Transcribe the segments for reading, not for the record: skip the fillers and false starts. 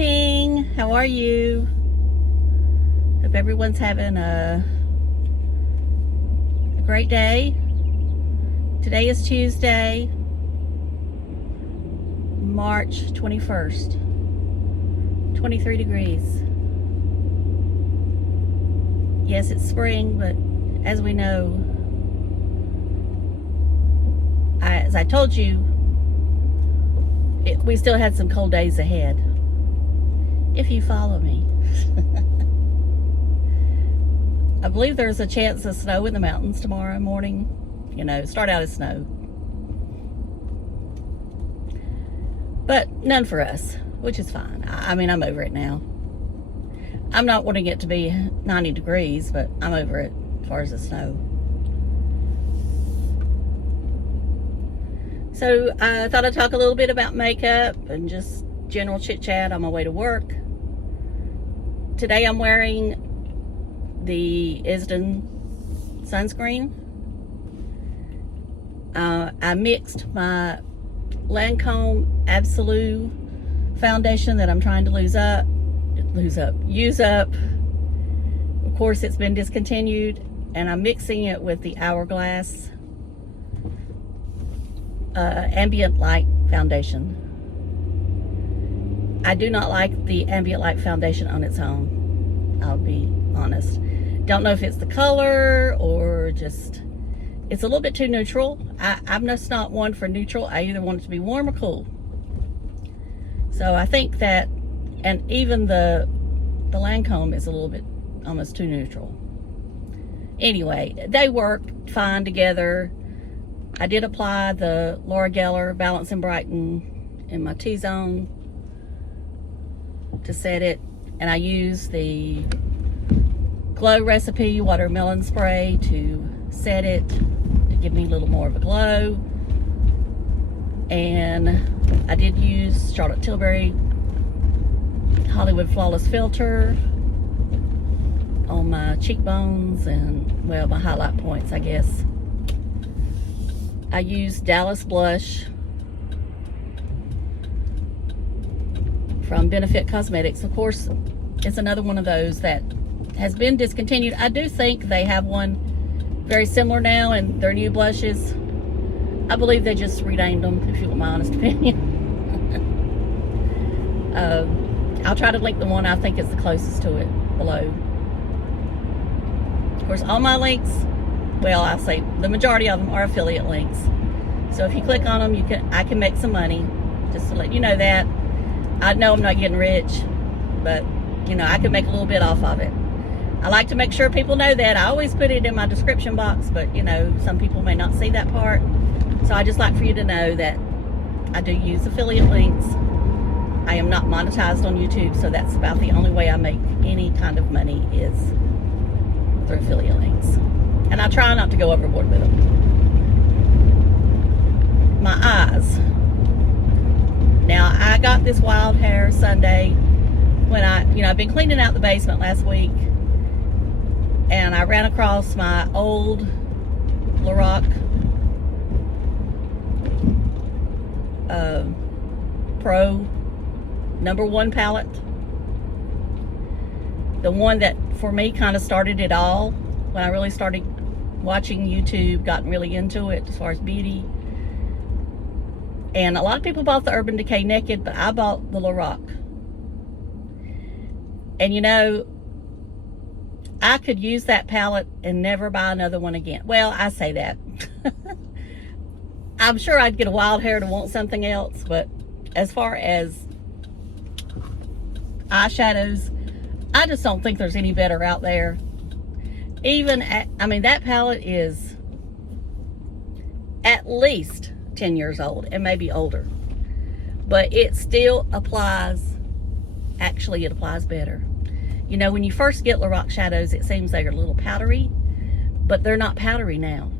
morning. How are you? Hope everyone's having a great day. Today is Tuesday, March 21st. 23 degrees. Yes, it's spring, but as we know, as I told you, we still had some cold days ahead. If you follow me. I believe there's a chance of snow in the mountains tomorrow morning. You know, start out as snow. But none for us, which is fine. I mean, I'm over it now. I'm not wanting it to be 90 degrees, but I'm over it as far as the snow. So I thought I'd talk a little bit about makeup and just general chit chat on my way to work. Today I'm wearing the ISIDN sunscreen. I mixed my Lancome Absolue foundation that I'm trying to use up. Of course, it's been discontinued, and I'm mixing it with the Hourglass Ambient Light foundation. I do not like the Ambient Light foundation on its own, I'll be honest. Don't know if it's the color or just it's a little bit too neutral. I'm just not one for neutral. I either want it to be warm or cool. So I think that, and even the Lancome is a little bit almost too neutral. Anyway, they work fine together. I did apply the Lorac Balance and Brighten in my T-zone to set it, and I used the Glow Recipe Watermelon Spray to set it, to give me a little more of a glow. And I did use Charlotte Tilbury Hollywood Flawless Filter on my cheekbones and, well, my highlight points, I guess. I used Dallas Blush from Benefit Cosmetics. Of course, it's another one of those that has been discontinued. I do think they have one very similar now in their new blushes. I believe they just renamed them, if you want my honest opinion. I'll try to link the one I think is the closest to it below. Of course, all my links, well, I'll say the majority of them are affiliate links. So if you click on them, I can make some money, just to let you know that. I know I'm not getting rich, but you know, I could make a little bit off of it. I like to make sure people know that. I always put it in my description box, but you know, some people may not see that part. So I just like for you to know that I do use affiliate links. I am not monetized on YouTube, so that's about the only way I make any kind of money is through affiliate links. And I try not to go overboard with them. My eyes. Now, I got this wild hair Sunday when I've been cleaning out the basement last week, and I ran across my old Lorac Pro #1 palette. The one that, for me, kind of started it all when I really started watching YouTube, gotten really into it as far as beauty. And a lot of people bought the Urban Decay Naked, but I bought the Lorac. And you know, I could use that palette and never buy another one again. Well, I say that. I'm sure I'd get a wild hair to want something else, but as far as eyeshadows, I just don't think there's any better out there. Even I mean, that palette is at least 10 years old and maybe older, but it still applies. Actually, it applies better. You know, when you first get Lorac shadows, it seems they're a little powdery, but they're not powdery now,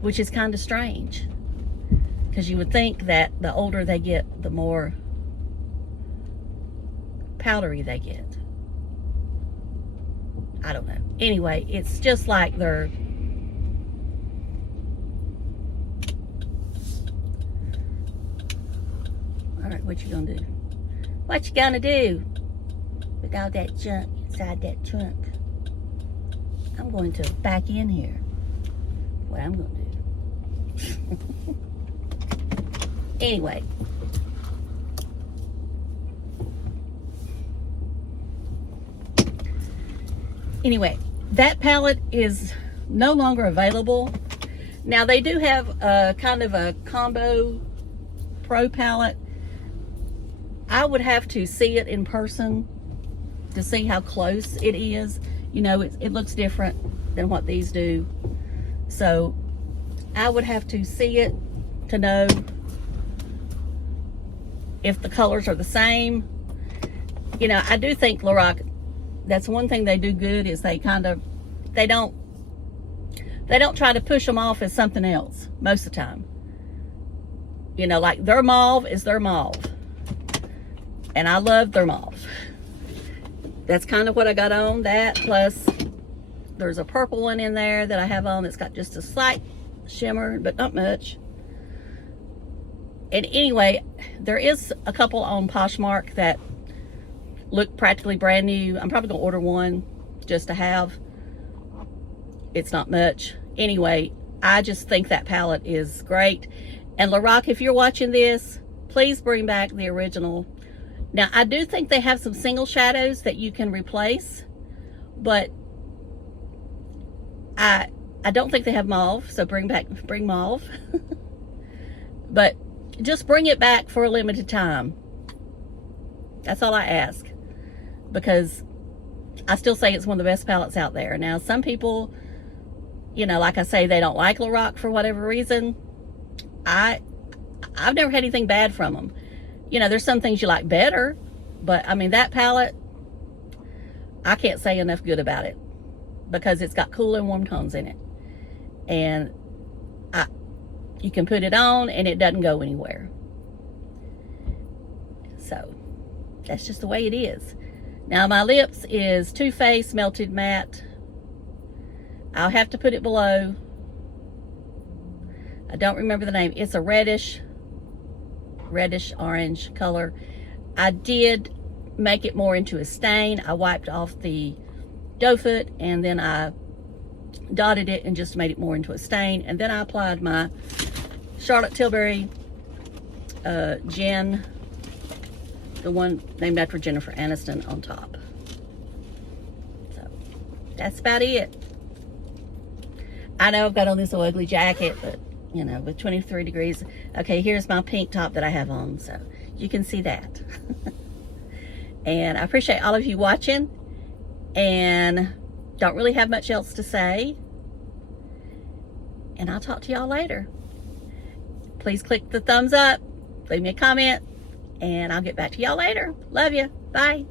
which is kind of strange, because you would think that the older they get, the more powdery they get. I don't know. Anyway, it's just like they're all right, what you gonna do? What you gonna do with all that junk inside that trunk? I'm going to back in here. What I'm gonna do. Anyway. Anyway, that palette is no longer available. Now they do have a kind of a combo pro palette. I would have to see it in person to see how close it is. You know, it looks different than what these do. So I would have to see it to know if the colors are the same. You know, I do think Lorac, that's one thing they do good, is they kind of, they don't try to push them off as something else most of the time. You know, like their mauve is their mauve. And I love their mauve. That's kind of what I got on, that, plus there's a purple one in there that I have on that's got just a slight shimmer, but not much. And anyway, there is a couple on Poshmark that look practically brand new. I'm probably gonna order one just to have. It's not much. Anyway, I just think that palette is great. And Lorac, if you're watching this, please bring back the original. Now, I do think they have some single shadows that you can replace, but I don't think they have mauve, so bring mauve. But just bring it back for a limited time. That's all I ask, because I still say it's one of the best palettes out there. Now, some people, you know, like I say, they don't like Lorac for whatever reason. I've never had anything bad from them. You know, there's some things you like better, but I mean, that palette, I can't say enough good about it, because it's got cool and warm tones in it. And you can put it on and it doesn't go anywhere. So that's just the way it is. Now my lips is TooFaced Melted Matte. I'll have to put it below. I don't remember the name. It's a reddish orange color. I did make it more into a stain. I wiped off the doe foot and then I dotted it and just made it more into a stain. And then I applied my Charlotte Tilbury Jen, the one named after Jennifer Aniston, on top. So that's about it. I know I've got on this ugly jacket, but you know, with 23 degrees. Okay, here's my pink top that I have on, so you can see that. And I appreciate all of you watching, and don't really have much else to say. And I'll talk to y'all later. Please click the thumbs up, leave me a comment, and I'll get back to y'all later. Love you. Bye.